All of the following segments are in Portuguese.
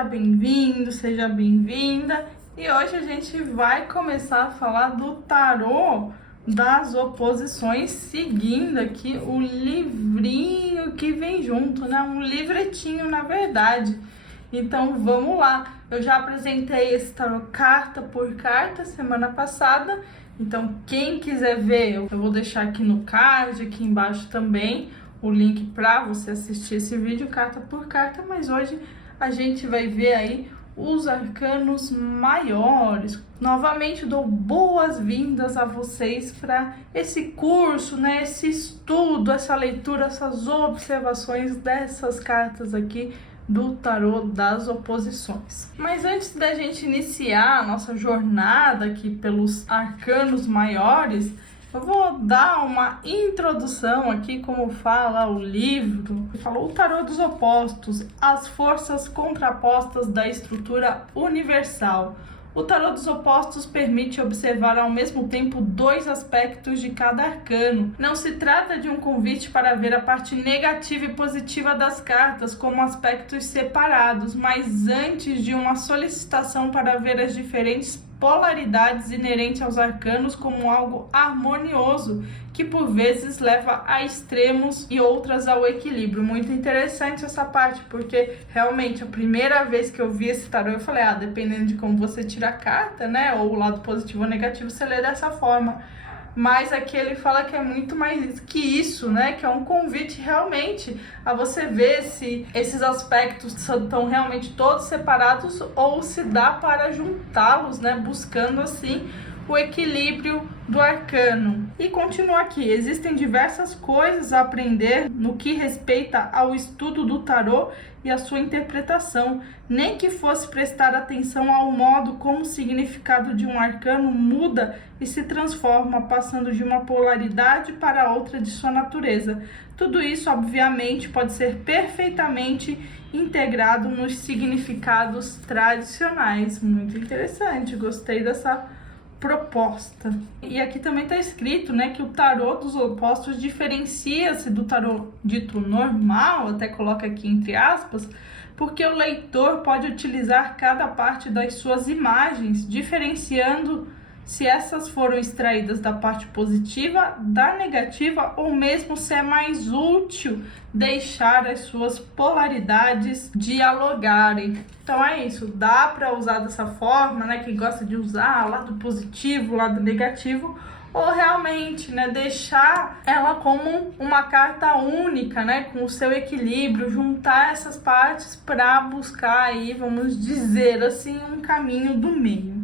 seja bem-vindo, seja bem-vinda. E hoje a gente vai começar a falar do tarô das oposições, seguindo aqui o livrinho que vem junto, né? Um livretinho, na verdade. Então vamos lá. Eu já apresentei esse tarô carta por carta semana passada. Então quem quiser ver, eu vou deixar aqui no card, aqui embaixo também, o link para você assistir esse vídeo carta por carta, mas hoje a gente vai ver aí os arcanos maiores. Novamente dou boas-vindas a vocês para esse curso, né? Esse estudo, essa leitura, essas observações dessas cartas aqui do tarô das oposições. Mas antes da gente iniciar a nossa jornada aqui pelos arcanos maiores, eu vou dar uma introdução aqui, como fala o livro. Falou o tarô dos opostos, as forças contrapostas da estrutura universal. O tarô dos opostos permite observar ao mesmo tempo dois aspectos de cada arcano. Não se trata de um convite para ver a parte negativa e positiva das cartas como aspectos separados, mas antes de uma solicitação para ver as diferentes polaridades inerentes aos arcanos como algo harmonioso, que por vezes leva a extremos e outras ao equilíbrio. Muito interessante essa parte, porque realmente a primeira vez que eu vi esse tarô eu falei, dependendo de como você tira a carta, né, ou o lado positivo ou negativo, você lê dessa forma. Mas aqui ele fala que é muito mais que isso, né? Que é um convite realmente a você ver se esses aspectos estão realmente todos separados ou se dá para juntá-los, né? Buscando assim o equilíbrio do arcano. E continua aqui, existem diversas coisas a aprender no que respeita ao estudo do tarô e a sua interpretação, nem que fosse prestar atenção ao modo como o significado de um arcano muda e se transforma, passando de uma polaridade para outra de sua natureza. Tudo isso, obviamente, pode ser perfeitamente integrado nos significados tradicionais. Muito interessante, gostei dessa proposta. E aqui também está escrito, né, que o tarô dos opostos diferencia-se do tarô dito normal, até coloca aqui entre aspas, porque o leitor pode utilizar cada parte das suas imagens, diferenciando se essas foram extraídas da parte positiva, da negativa, ou mesmo se é mais útil deixar as suas polaridades dialogarem. Então é isso, dá para usar dessa forma, né? Quem gosta de usar lado positivo, lado negativo, ou realmente, né, deixar ela como uma carta única, né, com o seu equilíbrio, juntar essas partes para buscar aí, vamos dizer assim, um caminho do meio.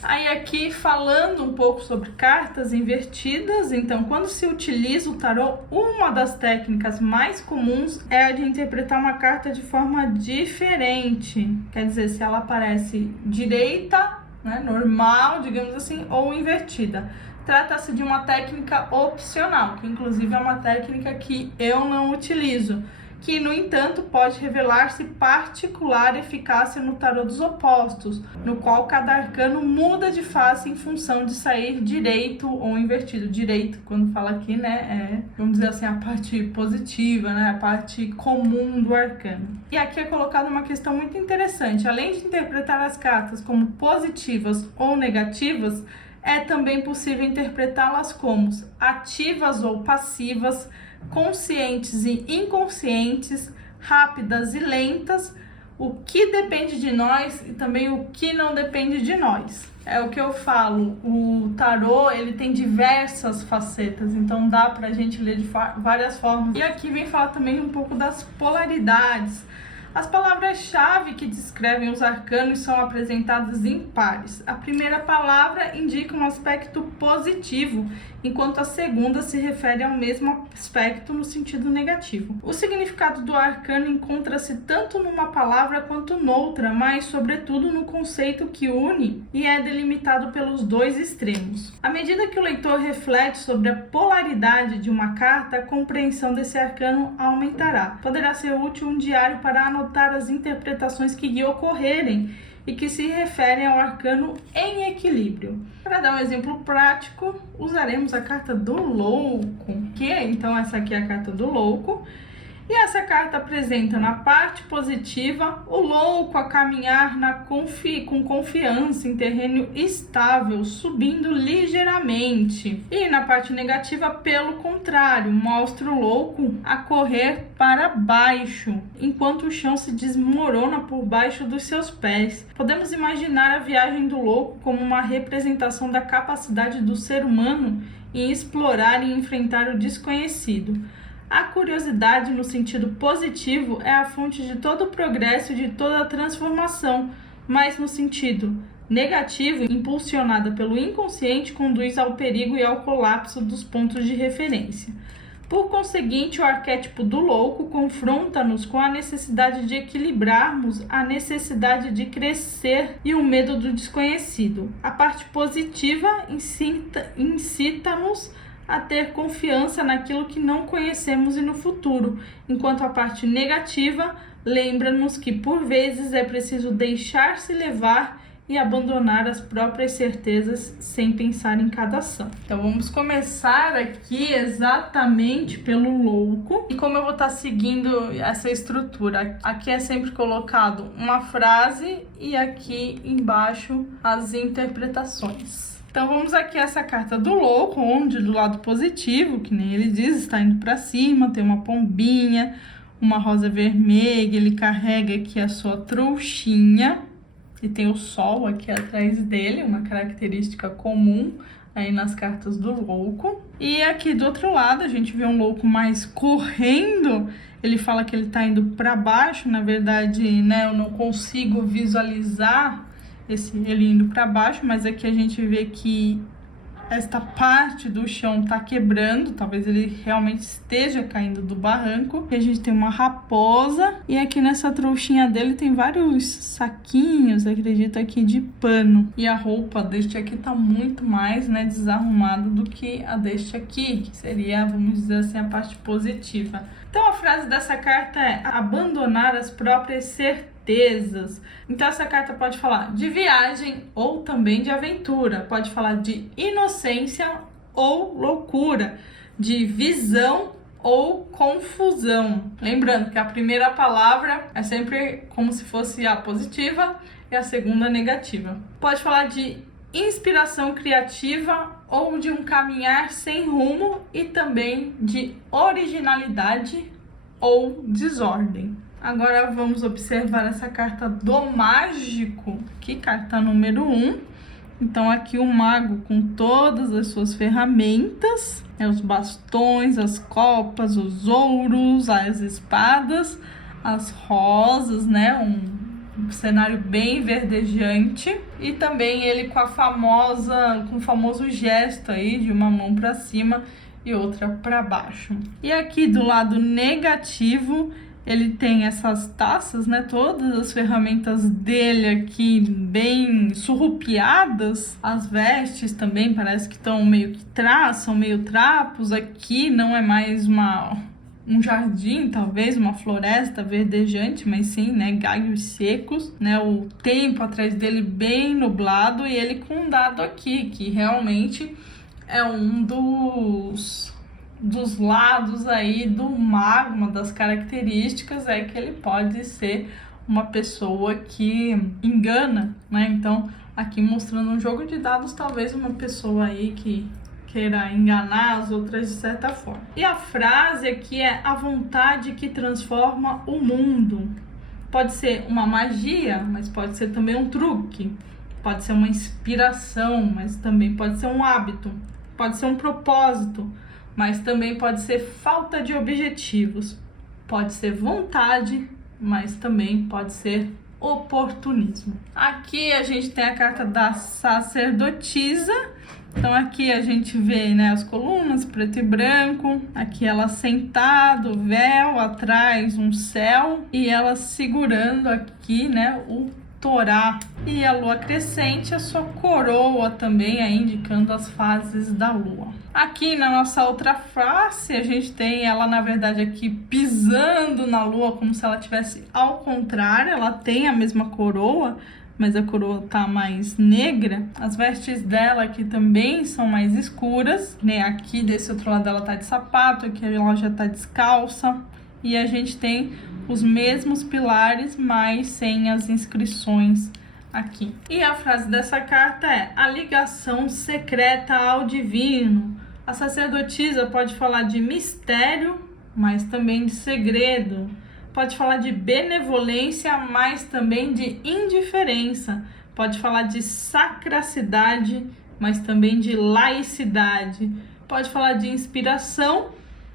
Aí aqui falando um pouco sobre cartas invertidas, então quando se utiliza o tarô, uma das técnicas mais comuns é a de interpretar uma carta de forma diferente. Quer dizer, se ela aparece direita, né, normal, digamos assim, ou invertida. Trata-se de uma técnica opcional, que inclusive é uma técnica que eu não utilizo, que, no entanto, pode revelar-se particular eficácia no tarô dos opostos, no qual cada arcano muda de face em função de sair direito ou invertido. Direito, quando fala aqui, né, vamos dizer assim, a parte positiva, né, a parte comum do arcano. E aqui é colocada uma questão muito interessante. Além de interpretar as cartas como positivas ou negativas, é também possível interpretá-las como ativas ou passivas, conscientes e inconscientes, rápidas e lentas, o que depende de nós e também o que não depende de nós. É o que eu falo, o tarô ele tem diversas facetas, então dá pra gente ler de várias formas. E aqui vem falar também um pouco das polaridades. As palavras-chave que descrevem os arcanos são apresentadas em pares. A primeira palavra indica um aspecto positivo, enquanto a segunda se refere ao mesmo aspecto no sentido negativo. O significado do arcano encontra-se tanto numa palavra quanto noutra, mas sobretudo no conceito que une e é delimitado pelos dois extremos. À medida que o leitor reflete sobre a polaridade de uma carta, a compreensão desse arcano aumentará. Poderá ser útil um diário para anotar as interpretações que lhe ocorrerem e que se referem ao arcano em equilíbrio. Para dar um exemplo prático, usaremos a carta do louco, que então essa aqui é a carta do louco, E essa carta apresenta na parte positiva o louco a caminhar com confiança em terreno estável, subindo ligeiramente. E na parte negativa, pelo contrário, mostra o louco a correr para baixo, enquanto o chão se desmorona por baixo dos seus pés. Podemos imaginar a viagem do louco como uma representação da capacidade do ser humano em explorar e enfrentar o desconhecido. A curiosidade, no sentido positivo, é a fonte de todo o progresso e de toda a transformação, mas no sentido negativo, impulsionada pelo inconsciente, conduz ao perigo e ao colapso dos pontos de referência. Por conseguinte, o arquétipo do louco confronta-nos com a necessidade de equilibrarmos a necessidade de crescer e o medo do desconhecido. A parte positiva incita-nos a ter confiança naquilo que não conhecemos e no futuro, enquanto a parte negativa lembra-nos que, por vezes, é preciso deixar-se levar e abandonar as próprias certezas sem pensar em cada ação. Então vamos começar aqui exatamente pelo louco. E como eu vou estar seguindo essa estrutura? Aqui é sempre colocado uma frase e aqui embaixo as interpretações. Então vamos aqui a essa carta do louco, onde do lado positivo, que nem ele diz, está indo para cima, tem uma pombinha, uma rosa vermelha, ele carrega aqui a sua trouxinha e tem o sol aqui atrás dele, uma característica comum aí nas cartas do louco. E aqui do outro lado a gente vê um louco mais correndo, ele fala que ele está indo para baixo, na verdade, né, eu não consigo visualizar ele indo para baixo, mas aqui a gente vê que esta parte do chão tá quebrando, talvez ele realmente esteja caindo do barranco. E a gente tem uma raposa, e aqui nessa trouxinha dele tem vários saquinhos, acredito aqui, de pano. E a roupa deste aqui tá muito mais, né, desarrumada do que a deste aqui, que seria, vamos dizer assim, a parte positiva. Então a frase dessa carta é abandonar as próprias certezas. Então essa carta pode falar de viagem ou também de aventura, pode falar de inocência ou loucura, de visão ou confusão. Lembrando que a primeira palavra é sempre como se fosse a positiva e a segunda negativa. Pode falar de inspiração criativa ou de um caminhar sem rumo e também de originalidade ou desordem. Agora vamos observar essa carta do mágico, que carta número 1. Então aqui o mago com todas as suas ferramentas, os bastões, as copas, os ouros, as espadas, as rosas, né? Um cenário bem verdejante. E também ele com o famoso gesto aí de uma mão para cima e outra para baixo. E aqui do lado negativo ele tem essas taças, né? Todas as ferramentas dele aqui bem surrupiadas. As vestes também parece que estão meio que são meio trapos. Aqui não é mais um jardim, talvez, uma floresta verdejante, mas sim, né, galhos secos, né, o tempo atrás dele bem nublado e ele com um dado aqui, que realmente é um dos lados aí do mago, uma das características é que ele pode ser uma pessoa que engana, né? Então, aqui mostrando um jogo de dados, talvez uma pessoa aí que queira enganar as outras de certa forma. E a frase aqui é a vontade que transforma o mundo. Pode ser uma magia, mas pode ser também um truque. Pode ser uma inspiração, mas também pode ser um hábito. Pode ser um propósito, mas também pode ser falta de objetivos. Pode ser vontade, mas também pode ser oportunismo. Aqui a gente tem a carta da sacerdotisa. Então aqui a gente vê, né, as colunas preto e branco. Aqui ela sentada, o véu, atrás um céu e ela segurando aqui, né, o Torá. E a lua crescente, a sua coroa também, aí indicando as fases da lua. Aqui na nossa outra face, a gente tem ela, na verdade, aqui pisando na lua, como se ela estivesse ao contrário. Ela tem a mesma coroa, mas a coroa tá mais negra. As vestes dela aqui também são mais escuras, né? Aqui desse outro lado ela tá de sapato, aqui ela já tá descalça. e a gente tem os mesmos pilares, mas sem as inscrições aqui. E a frase dessa carta é: a ligação secreta ao divino. A sacerdotisa pode falar de mistério, mas também de segredo. Pode falar de benevolência, mas também de indiferença. Pode falar de sacracidade, mas também de laicidade. Pode falar de inspiração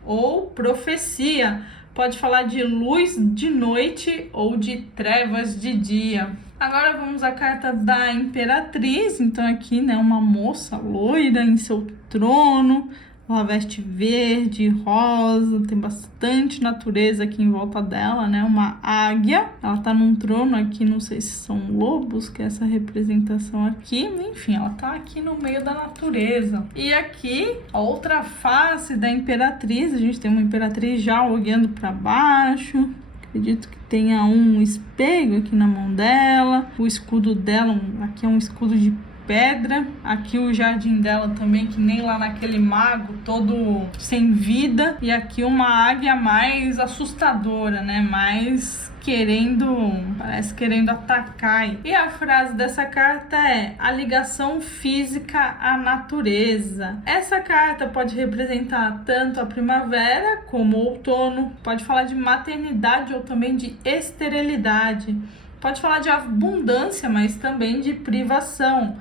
ou profecia. Pode falar de luz de noite ou de trevas de dia. Agora vamos à carta da Imperatriz. Então aqui, né, uma moça loira em seu trono. Ela veste verde, rosa, tem bastante natureza aqui em volta dela, né? Uma águia. Ela tá num trono aqui, não sei se são lobos, que é essa representação aqui. Enfim, ela tá aqui no meio da natureza. E aqui, a outra face da Imperatriz. A gente tem uma Imperatriz já olhando para baixo. Acredito que tenha um espelho aqui na mão dela. O escudo dela, aqui é um escudo de pedra. Aqui o jardim dela também, que nem lá naquele mago, todo sem vida. E aqui uma águia mais assustadora, né? Mais parece querendo atacar. E a frase dessa carta é: a ligação física à natureza. Essa carta pode representar tanto a primavera como o outono. Pode falar de maternidade ou também de esterilidade. Pode falar de abundância, mas também de privação.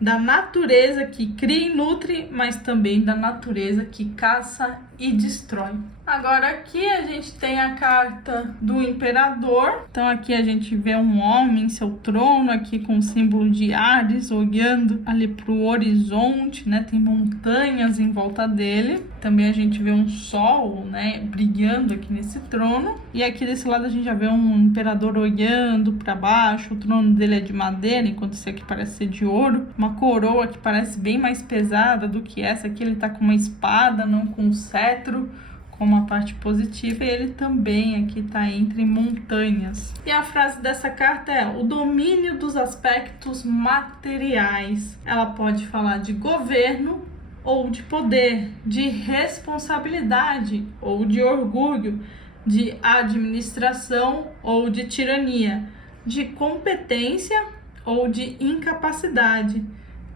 Da natureza que cria e nutre, mas também da natureza que caça e destrói. Agora aqui a gente tem a carta do imperador. Então aqui a gente vê um homem em seu trono, aqui com o símbolo de Ares, olhando ali para o horizonte, né? Tem montanhas em volta dele. Também a gente vê um sol, né, brilhando aqui nesse trono. E aqui desse lado a gente já vê um imperador olhando para baixo. O trono dele é de madeira, enquanto esse aqui parece ser de ouro. Uma coroa que parece bem mais pesada do que essa aqui. Ele tá com uma espada, não com um cetro, como a parte positiva, e ele também aqui está entre montanhas. E a frase dessa carta é: o domínio dos aspectos materiais. Ela pode falar de governo ou de poder, de responsabilidade ou de orgulho, de administração ou de tirania, de competência ou de incapacidade,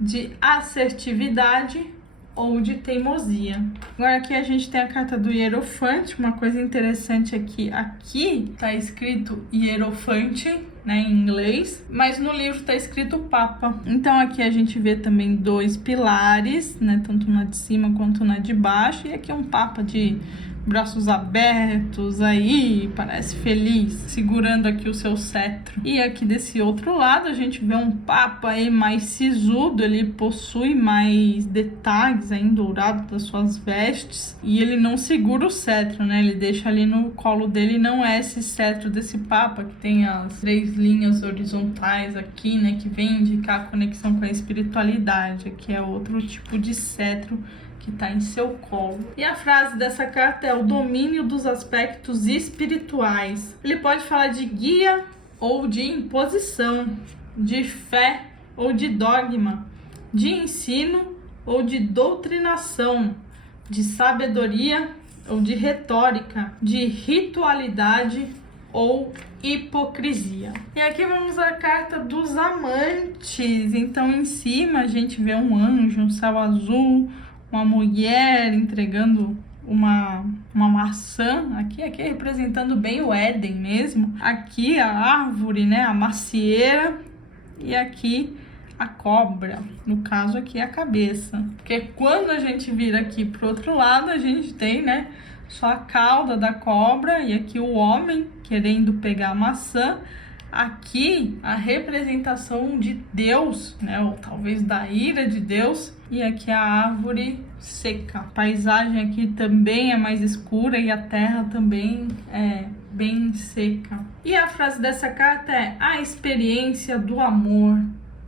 de assertividade ou de teimosia. Agora aqui a gente tem a carta do Hierofante. Uma coisa interessante aqui tá escrito Hierofante, né, em inglês, mas no livro tá escrito Papa. Então aqui a gente vê também dois pilares, né, tanto na de cima quanto na de baixo, e aqui é um Papa de braços abertos aí, parece feliz, segurando aqui o seu cetro. E aqui desse outro lado a gente vê um papa aí mais sisudo, ele possui mais detalhes aí em dourado das suas vestes, e ele não segura o cetro, né? Ele deixa ali no colo dele, não é esse cetro desse papa que tem as 3 linhas horizontais aqui, né, que vem indicar a conexão com a espiritualidade. Aqui é outro tipo de cetro que está em seu colo. E a frase dessa carta é: o domínio dos aspectos espirituais. Ele pode falar de guia ou de imposição, de fé ou de dogma, de ensino ou de doutrinação, de sabedoria ou de retórica, de ritualidade ou hipocrisia. E aqui vamos à carta dos amantes. Então em cima a gente vê um anjo, um céu azul, uma mulher entregando uma maçã, aqui representando bem o Éden mesmo. Aqui a árvore, né, a macieira, e aqui a cobra, no caso aqui a cabeça. Porque quando a gente vira aqui pro outro lado, a gente tem, né, só a cauda da cobra, e aqui o homem querendo pegar a maçã. Aqui a representação de Deus, né, ou talvez da ira de Deus, e aqui a árvore seca. A paisagem aqui também é mais escura e a terra também é bem seca. E a frase dessa carta é: a experiência do amor.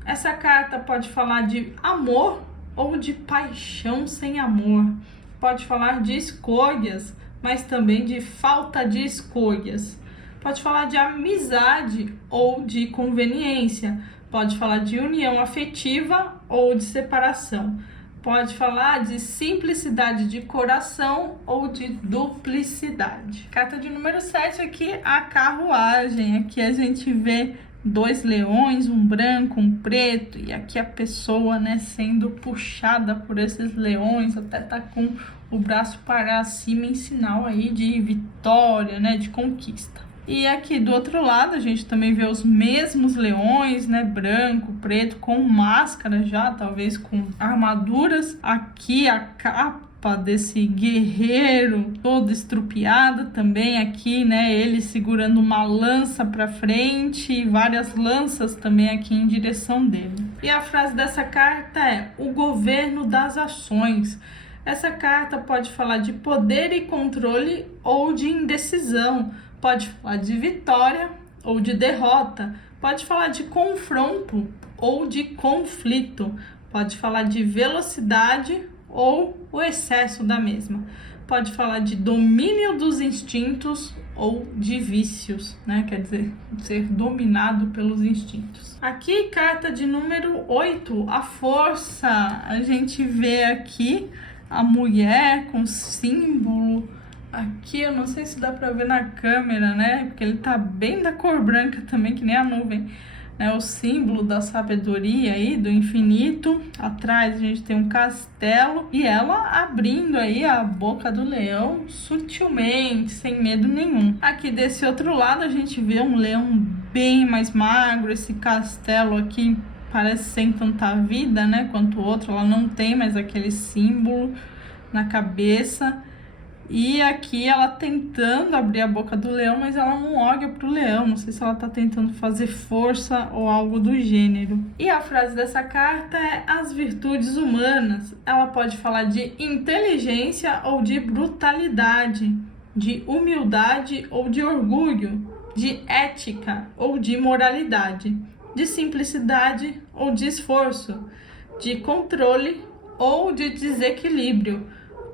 Essa carta pode falar de amor ou de paixão sem amor. Pode falar de escolhas, mas também de falta de escolhas. Pode falar de amizade ou de conveniência. Pode falar de união afetiva ou de separação. pode falar de simplicidade de coração ou de duplicidade. Carta de número 7 aqui, a carruagem. Aqui a gente vê 2 leões, um branco, um preto, e aqui a pessoa, né, sendo puxada por esses leões, até tá com o braço para cima em sinal aí de vitória, né, de conquista. E aqui do outro lado a gente também vê os mesmos leões, né, branco, preto, com máscara já, talvez com armaduras. Aqui a capa desse guerreiro todo estrupiada também aqui, né, ele segurando uma lança para frente e várias lanças também aqui em direção dele. E a frase dessa carta é: o governo das ações. Essa carta pode falar de poder e controle ou de indecisão. Pode falar de vitória ou de derrota, pode falar de confronto ou de conflito, pode falar de velocidade ou o excesso da mesma, pode falar de domínio dos instintos ou de vícios, né? Quer dizer, ser dominado pelos instintos. Aqui, carta de número 8, a força. A gente vê aqui a mulher com símbolo. Aqui eu não sei se dá pra ver na câmera, né? Porque ele tá bem da cor branca também, que nem a nuvem. É o símbolo da sabedoria aí, do infinito. Atrás a gente tem um castelo e ela abrindo aí a boca do leão sutilmente, sem medo nenhum. Aqui desse outro lado a gente vê um leão bem mais magro. Esse castelo aqui parece sem tanta vida, né? Quanto o outro, ela não tem mais aquele símbolo na cabeça. E aqui ela tentando abrir a boca do leão, mas ela não olha pro leão. Não sei se ela tá tentando fazer força ou algo do gênero. E a frase dessa carta é: as virtudes humanas. Ela pode falar de inteligência ou de brutalidade, de humildade ou de orgulho, de ética ou de moralidade, de simplicidade ou de esforço, de controle ou de desequilíbrio,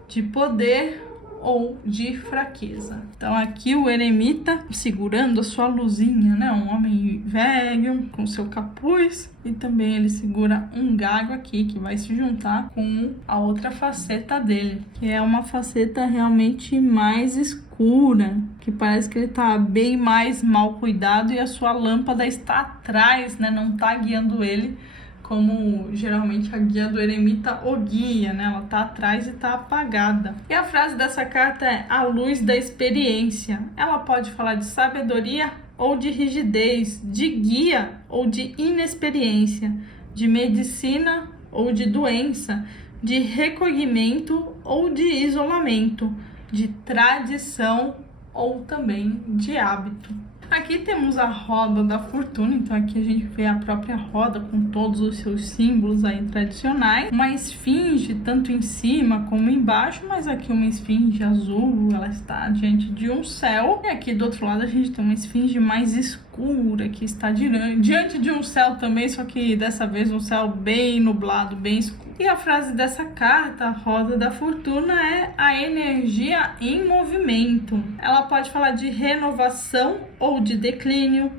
de poder ou de fraqueza. Então aqui o eremita segurando a sua luzinha, né? Um homem velho com seu capuz, e também ele segura um galho aqui que vai se juntar com a outra faceta dele, que é uma faceta realmente mais escura, que parece que ele tá bem mais mal cuidado e a sua lâmpada está atrás, né? Não tá guiando ele como geralmente a guia do eremita o guia, né? Ela tá atrás e tá apagada. E a frase dessa carta é: a luz da experiência. Ela pode falar de sabedoria ou de rigidez, de guia ou de inexperiência, de medicina ou de doença, de recolhimento ou de isolamento, de tradição ou também de hábito. Aqui temos a roda da fortuna, então aqui a gente vê a própria roda com todos os seus símbolos aí tradicionais. Uma esfinge tanto em cima como embaixo, mas aqui uma esfinge azul, ela está diante de um céu. E aqui do outro lado a gente tem uma esfinge mais escura, que está diante de um céu também, só que dessa vez um céu bem nublado, bem escuro. E a frase dessa carta, a roda da fortuna, é: a energia em movimento. Ela pode falar de renovação ou de declínio,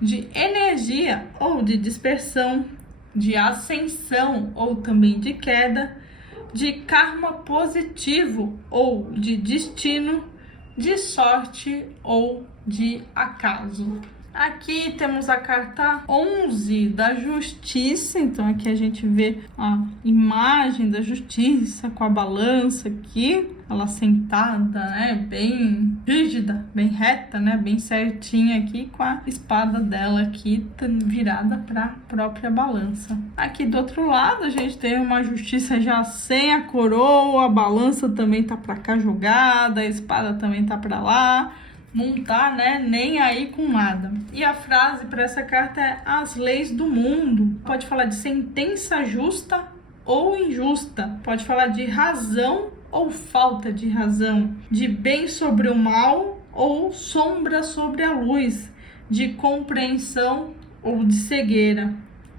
de energia ou de dispersão, de ascensão ou também de queda, de karma positivo ou de destino, de sorte ou de acaso. Aqui temos a carta 11 da justiça, então aqui a gente vê a imagem da justiça com a balança aqui, ela sentada, né, bem rígida, bem reta, né, bem certinha aqui, com a espada dela aqui virada para a própria balança. Aqui do outro lado a gente tem uma justiça já sem a coroa, a balança também tá para cá jogada, a espada também tá para lá. Não tá, né, nem aí com nada. E a frase para essa carta é: as leis do mundo. Pode falar de sentença justa ou injusta. Pode falar de razão ou falta de razão. De bem sobre o mal ou sombra sobre a luz. De compreensão ou de cegueira.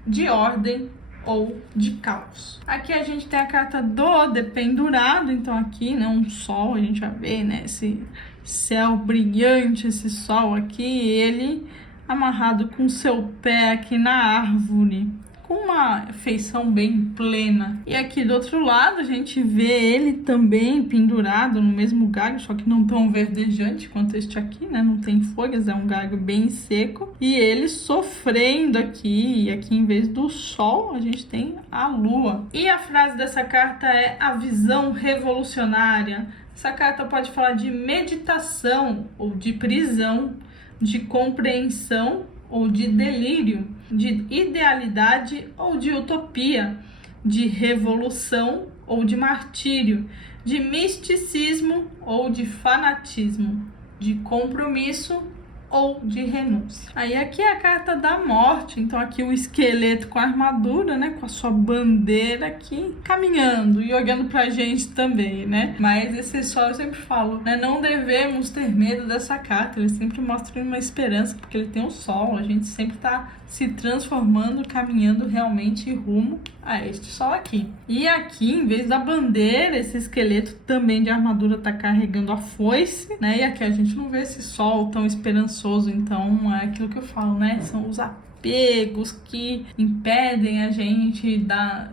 De ordem ou de caos. Aqui a gente tem a carta do dependurado, então aqui, né, um sol, a gente já vê, né, esse céu brilhante, esse sol aqui, ele amarrado com seu pé aqui na árvore, com uma feição bem plena. E aqui do outro lado a gente vê ele também pendurado no mesmo galho, só que não tão verdejante quanto este aqui, né? Não tem folhas, é um galho bem seco. E ele sofrendo aqui, e aqui em vez do sol a gente tem a lua. E a frase dessa carta é a visão revolucionária. Essa carta pode falar de meditação ou de prisão, de compreensão ou de delírio, de idealidade ou de utopia, de revolução ou de martírio, de misticismo ou de fanatismo, de compromisso ou de renúncia. Aí aqui é a carta da morte, então aqui o esqueleto com a armadura, né, com a sua bandeira aqui, caminhando e olhando pra gente também, né? Mas esse sol eu sempre falo, né, não devemos ter medo dessa carta, ele sempre mostra uma esperança, porque ele tem o sol, a gente sempre tá se transformando, caminhando realmente rumo a este sol aqui. E aqui, em vez da bandeira, esse esqueleto também de armadura tá carregando a foice, né? E aqui a gente não vê esse sol tão esperançoso, então é aquilo que eu falo, né? São os apegos que impedem a gente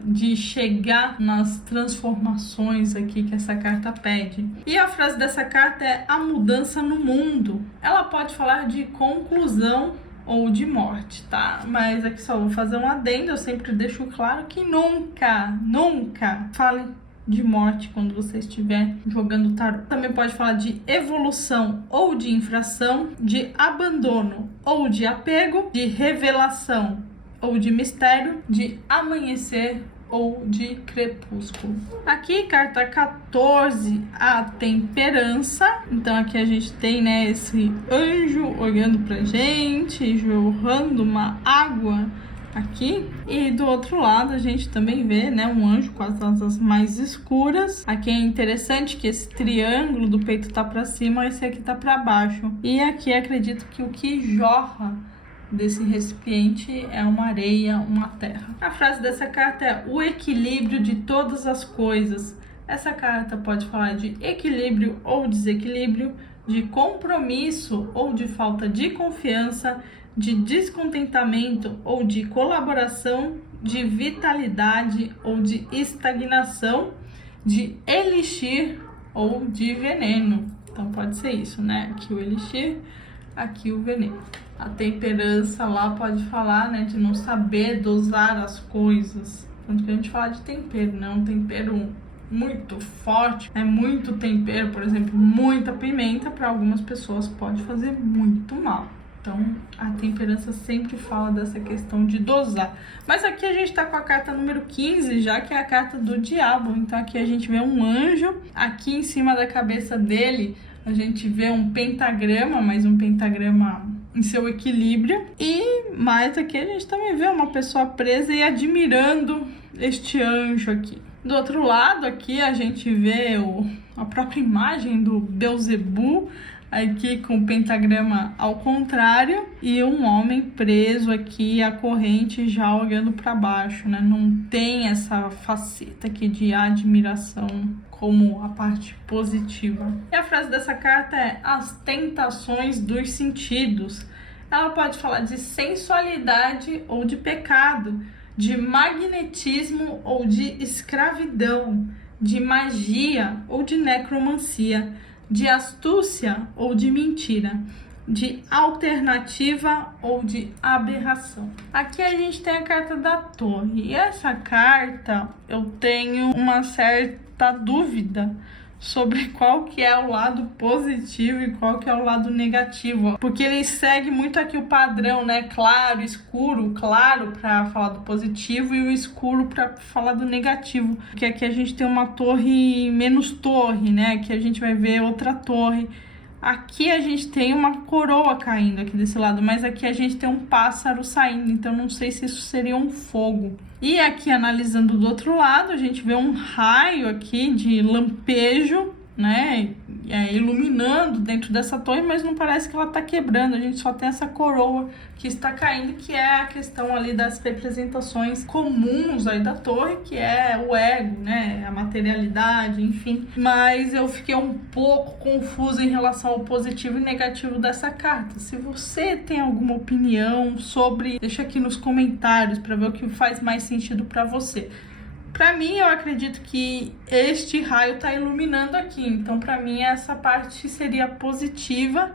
de chegar nas transformações aqui que essa carta pede. E a frase dessa carta é a mudança no mundo. Ela pode falar de conclusão ou de morte, tá? Mas aqui só vou fazer um adendo, eu sempre deixo claro que nunca fale de morte quando você estiver jogando tarô. Também pode falar de evolução ou de infração, de abandono ou de apego, de revelação ou de mistério, de amanhecer ou de crepúsculo. Aqui, carta 14, a temperança. Então aqui a gente tem, né, esse anjo olhando pra gente, jorrando uma água aqui. E do outro lado a gente também vê, né, um anjo com as asas mais escuras. Aqui é interessante que esse triângulo do peito tá pra cima, esse aqui tá pra baixo. E aqui acredito que o que jorra desse recipiente é uma areia, uma terra. A frase dessa carta é o equilíbrio de todas as coisas. Essa carta pode falar de equilíbrio ou desequilíbrio, de compromisso ou de falta de confiança, de descontentamento ou de colaboração, de vitalidade ou de estagnação, de elixir ou de veneno. Então pode ser isso, né? Aqui o elixir, aqui o veneno. A temperança lá pode falar, né, de não saber dosar as coisas. Tanto que a gente fala de tempero, né? Um tempero muito forte, é muito tempero, por exemplo, muita pimenta, para algumas pessoas pode fazer muito mal. Então, a temperança sempre fala dessa questão de dosar. Mas aqui a gente tá com a carta número 15, já que é a carta do diabo. Então aqui a gente vê um anjo, aqui em cima da cabeça dele a gente vê um pentagrama, mas um pentagrama em seu equilíbrio. E mais aqui a gente também vê uma pessoa presa e admirando este anjo aqui. Do outro lado aqui a gente vê a própria imagem do Beelzebub, aqui com o pentagrama ao contrário, e um homem preso aqui, a corrente já olhando para baixo, né? Não tem essa faceta aqui de admiração como a parte positiva. E a frase dessa carta é as tentações dos sentidos. Ela pode falar de sensualidade ou de pecado, de magnetismo ou de escravidão, de magia ou de necromancia, de astúcia ou de mentira, de alternativa ou de aberração. Aqui a gente tem a carta da Torre, e essa carta eu tenho uma certa dúvida sobre qual que é o lado positivo e qual que é o lado negativo, porque ele segue muito aqui o padrão, né, claro, escuro, claro para falar do positivo e o escuro para falar do negativo, porque aqui a gente tem uma torre menos torre, né, aqui a gente vai ver outra torre. Aqui a gente tem uma coroa caindo aqui desse lado, mas aqui a gente tem um pássaro saindo, então não sei se isso seria um fogo. E aqui, analisando do outro lado, a gente vê um raio aqui de lampejo, né? iluminando dentro dessa torre, mas não parece que ela está quebrando. A gente só tem essa coroa que está caindo, que é a questão ali das representações comuns aí da torre, que é o ego, né, a materialidade, enfim. Mas eu fiquei um pouco confusa em relação ao positivo e negativo dessa carta. Se você tem alguma opinião sobre, deixa aqui nos comentários para ver o que faz mais sentido para você. Para mim, eu acredito que este raio tá iluminando aqui, então para mim essa parte seria positiva.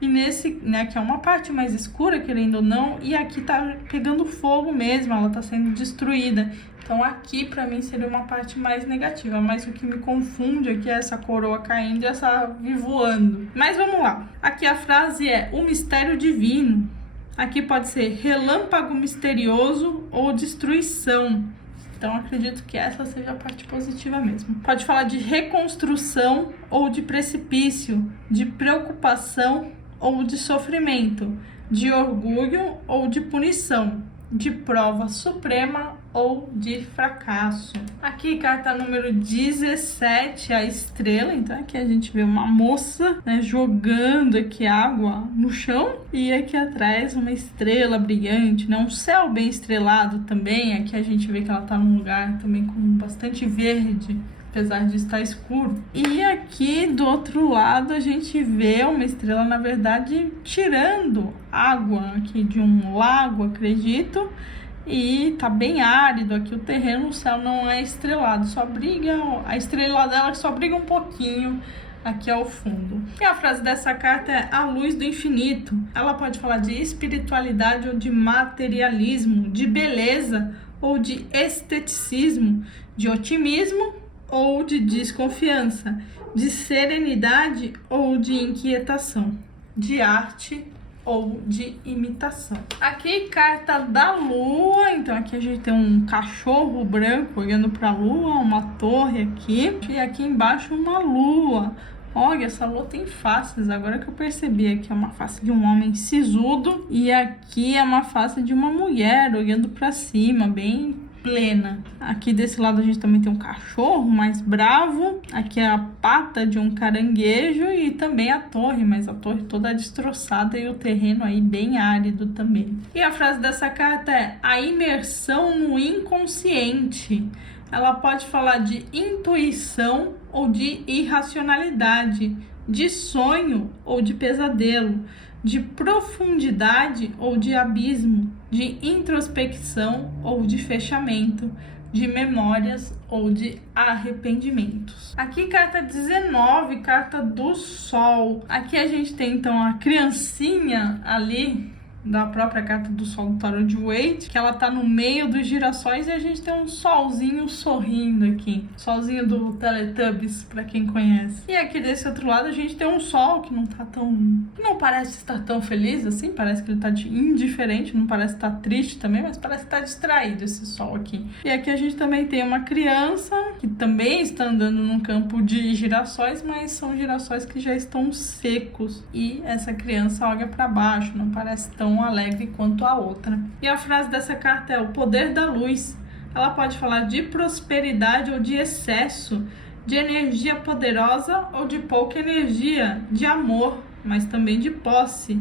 E nesse, né, que é uma parte mais escura, querendo ou não, e aqui tá pegando fogo mesmo, ela tá sendo destruída. Então aqui pra mim seria uma parte mais negativa, mas o que me confunde aqui é essa coroa caindo e essa ave voando. Mas vamos lá. Aqui a frase é o mistério divino. Aqui pode ser relâmpago misterioso ou destruição. Então acredito que essa seja a parte positiva mesmo. Pode falar de reconstrução ou de precipício, de preocupação ou de sofrimento, de orgulho ou de punição, de prova suprema ou de fracasso. Aqui, carta número 17, a estrela. Então aqui a gente vê uma moça, né, jogando aqui água no chão. E aqui atrás uma estrela brilhante, né, um céu bem estrelado também. Aqui a gente vê que ela tá num lugar também com bastante verde, apesar de estar escuro. E aqui do outro lado a gente vê uma estrela, na verdade, tirando água aqui de um lago, acredito. E tá bem árido aqui o terreno, o céu não é estrelado, só briga, a estrela dela só briga um pouquinho aqui ao fundo. E a frase dessa carta é a luz do infinito. Ela pode falar de espiritualidade ou de materialismo, de beleza ou de esteticismo, de otimismo ou de desconfiança, de serenidade ou de inquietação, de arte ou de imitação. Aqui, carta da lua. Então aqui a gente tem um cachorro branco olhando para a lua, uma torre aqui, e aqui embaixo uma lua. Olha, essa lua tem faces, agora que eu percebi. Aqui é uma face de um homem sisudo e aqui é uma face de uma mulher olhando para cima, bem plena. Aqui desse lado a gente também tem um cachorro mais bravo. Aqui é a pata de um caranguejo e também a torre, mas a torre toda destroçada e o terreno aí bem árido também. E a frase dessa carta é a imersão no inconsciente. Ela pode falar de intuição ou de irracionalidade, de sonho ou de pesadelo, de profundidade ou de abismo, de introspecção ou de fechamento, de memórias ou de arrependimentos. Aqui, carta 19, carta do Sol. Aqui a gente tem, então, a criancinha ali da própria carta do Sol do Tarot de Waite, que ela tá no meio dos girassóis e a gente tem um solzinho sorrindo aqui. Solzinho do Teletubbies, pra quem conhece. E aqui desse outro lado a gente tem um sol que não tá tão... não parece estar tão feliz assim, parece que ele tá indiferente, não parece estar triste também, mas parece estar distraído esse sol aqui. E aqui a gente também tem uma criança que também está andando num campo de girassóis, mas são girassóis que já estão secos. E essa criança olha pra baixo, não parece tão alegre quanto a outra. E a frase dessa carta é o poder da luz. Ela pode falar de prosperidade ou de excesso, de energia poderosa ou de pouca energia, de amor, mas também de posse,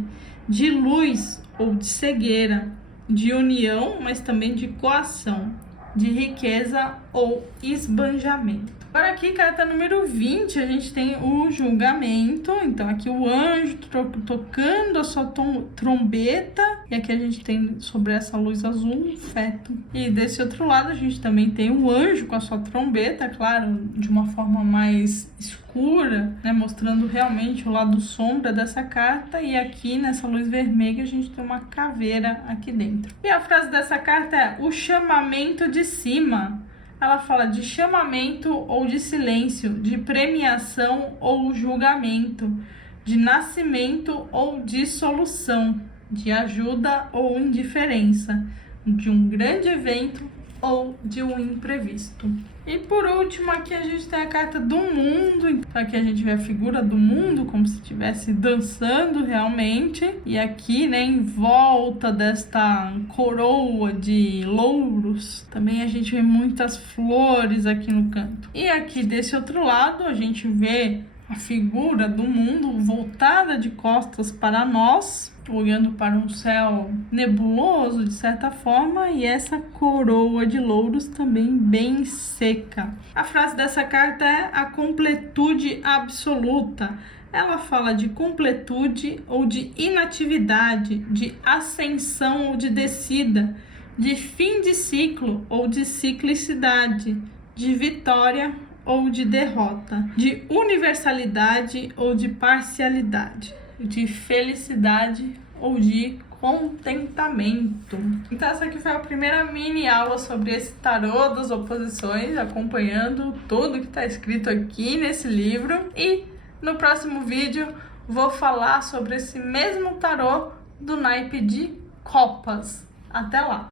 de luz ou de cegueira, de união, mas também de coação, de riqueza ou esbanjamento. Agora aqui, carta número 20, a gente tem o julgamento. Então aqui o anjo tocando a sua trombeta. E aqui a gente tem sobre essa luz azul um feto. E desse outro lado a gente também tem o anjo com a sua trombeta, claro, de uma forma mais escura, né, mostrando realmente o lado sombra dessa carta. E aqui nessa luz vermelha a gente tem uma caveira aqui dentro. E a frase dessa carta é o chamamento de cima. Ela fala de chamamento ou de silêncio, de premiação ou julgamento, de nascimento ou dissolução, de ajuda ou indiferença, de um grande evento ou de um imprevisto. E por último, aqui a gente tem a carta do mundo. Então aqui a gente vê a figura do mundo como se estivesse dançando realmente. E aqui, né, em volta desta coroa de louros, também a gente vê muitas flores aqui no canto. E aqui desse outro lado a gente vê a figura do mundo voltada de costas para nós, olhando para um céu nebuloso de certa forma, e essa coroa de louros também bem seca. A frase dessa carta é a completude absoluta. Ela fala de completude ou de inatividade, de ascensão ou de descida, de fim de ciclo ou de ciclicidade, de vitória ou de derrota, de universalidade ou de parcialidade, de felicidade ou de contentamento. Então essa aqui foi a primeira mini aula sobre esse tarô das oposições, acompanhando tudo que está escrito aqui nesse livro. E no próximo vídeo vou falar sobre esse mesmo tarô do naipe de copas. Até lá!